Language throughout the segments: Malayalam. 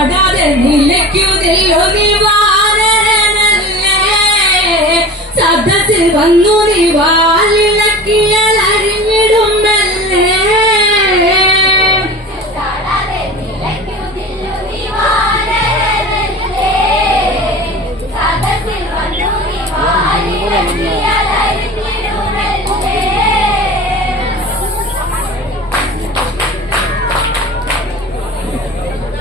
ചാടാതെ നിലയ്ക്കുന്നില്ലോ സദസ്സിൽ വന്നു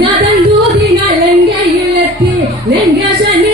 ಗದಲ್ಲೂರಿನ ಲಂಗ ಇಳತಿ ಲಂಗ ಶನಿ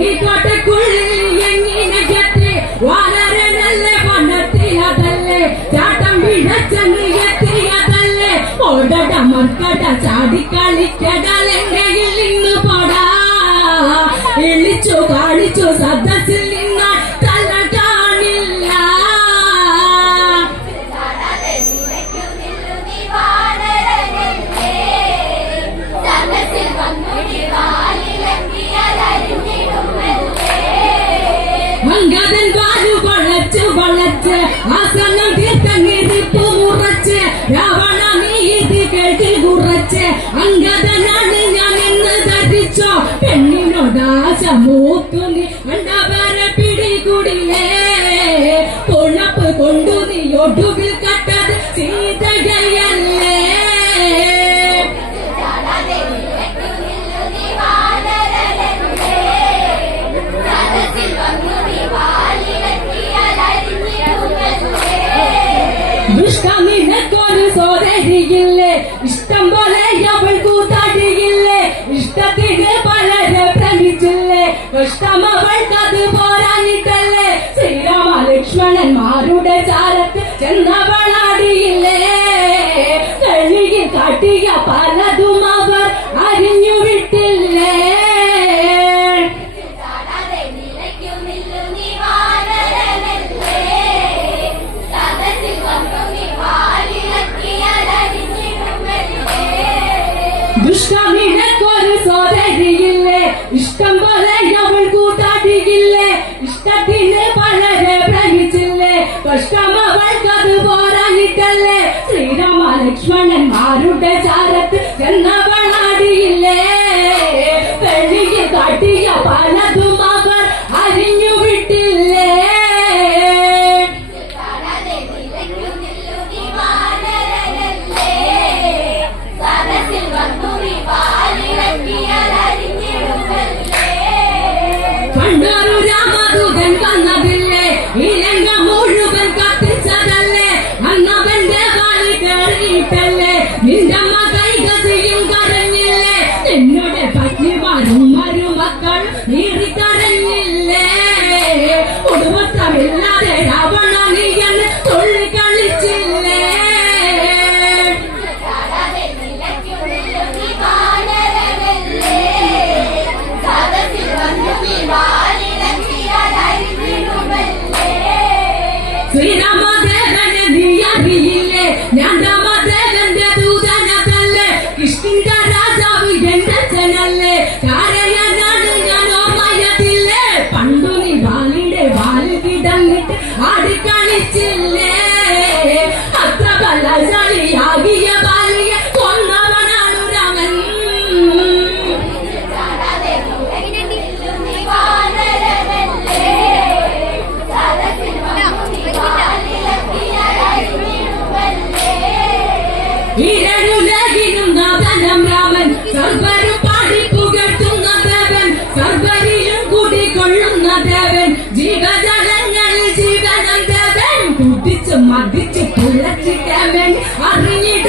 ഈ കോട്ടക്കുള്ളിൽ എങ്ങിനകത്തി വാനരനല്ലേ വനത്തിലതല്ലേ? ചാട്ടം എത്തിയതല്ലേ? ഓടട മർക്കട ചാടിക്കളിക്കടലെങ്കയിൽ നിന്ന് പോടാ. ഇളിച്ചു കാണിച്ചു സദസ്സിൽ ആസനം തീർത്തങ്ങിരിപ്പ് മുറച്ച് രാവണ നീതി കേട്ടി കുറച്ച് അങ്കദനാണ് ഞാൻ എന്ന് ധരിച്ചോ? പെണ്ണിനോടാശ മൂത്തു നീ അണ്ടവരെ പിടികൂടിയേ. പൊഴപ്പ് കൊണ്ടു നീ ഒടുവിൽ കട്ടത് സീതയല്ലേ ദുഷ്ടനിനക്കൊരു സോദരിയില്ലേ ഇഷ്ടം പോലെ അവൾ കൂത്താടിയില്ലേ ഇഷ്ടത്തിന് പലരെ ഭ്രമിച്ചില്ലേ? ഇഷ്ടം അവൾക്കത് പോരാഞ്ഞിട്ടല്ലേ? ശ്രീരാമ ലക്ഷ്മണന്മാരുടെ ചാരത്ത് ചെന്നവളാടിയില്ലേ? കഴുകി കാട്ടിയ പലതും അവർ അറിഞ്ഞു കൂട്ടാടിയില്ലേ? ഇഷ്ടത്തിന് വളരെ ഭ്രമിച്ചില്ലേ? കഷ്ടം അവൾക്കത് പോരാഞ്ഞിട്ടല്ലേ? ശ്രീരാമ ലക്ഷ്മണന്മാരുടെ ചാരത്ത് ചെന്നവളാടിയില്ലേ പെണ്ണിക്ക് കാട്ടിയ പലതും ഉയർന്ന ദേവൻ ജീവജലങ്ങളിൽ ജീവനം ദേവൻ കുടിച്ച് മതിച്ച് പുളച്ചിട്ടവൻ അറിഞ്ഞിട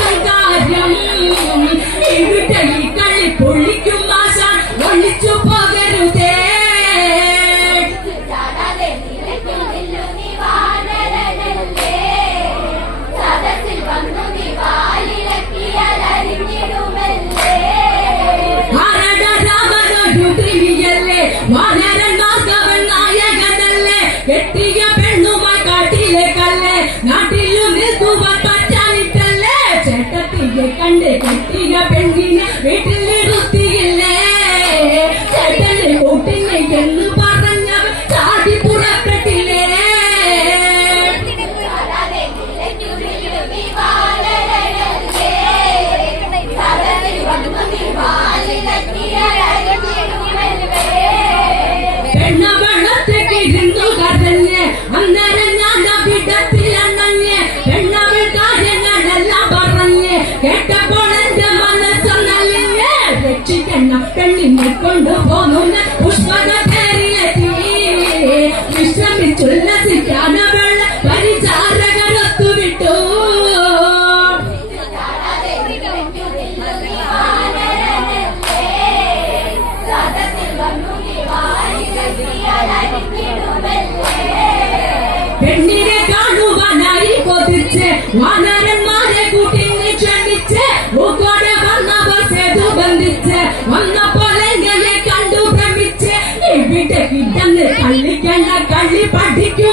വാനരന്മാരെ കൂട്ടി നീ ക്ഷണിച്ച് മൂക്കോടെ വന്നവർ ചെയ്തു ബന്ധിച്ച് വന്നപ്പോൾ എങ്ങനെ കണ്ടു ഭ്രമിച്ച് ഇവിടെ കിടന്ന് കള്ളിക്കണ്ട കള്ളി പഠിക്കൂ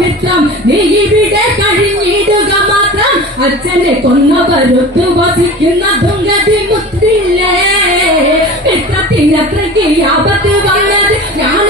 മിത്രം. അച്ഛനെ കൊന്നവരുത്തു വസിക്കുന്ന ദുംഗതി മുത്തില്ലേ മിത്രത്തിനത്രയ്ക്ക് ആപത്ത് വന്നത് ഞാൻ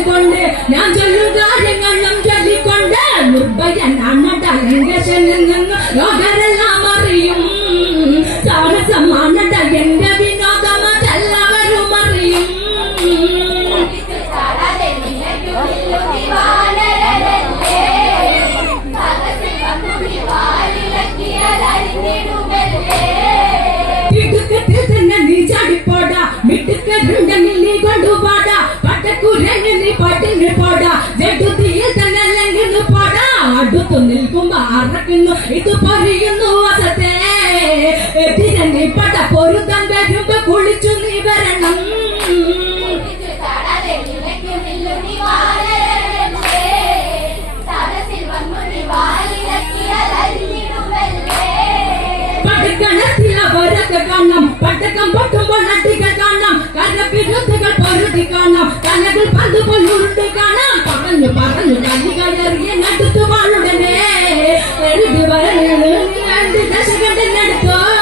ചൊല്ലിക്കൊണ്ട് ഞാൻ ചൊല്ലുകാരങ്ങളെല്ലാം ചൊല്ലിക്കൊണ്ട് നിർഭയനാണ് ലിംഗശനിൽ നിന്ന് ലോക കവിയുന്നു വസത്തെ എത്തിപ്പെട പൊരുത്തം വരുമ്പോ കുളിച്ചു നീ വരണം. കാണണം. പട്ടക്കം പൊട്ടുമ്പോൾ നട്ടികൾ കാണാം കരപ്പിടുത്തുകൾ പൊരുതി കാണാം കലകൾ പന്ത് പോൽ ഉരുണ്ട് പറഞ്ഞു പറഞ്ഞു കല്ലുകൾ എറിയ നടുത്തു விழுந்து ஆண்டு தசு கண்டு நடப்போம்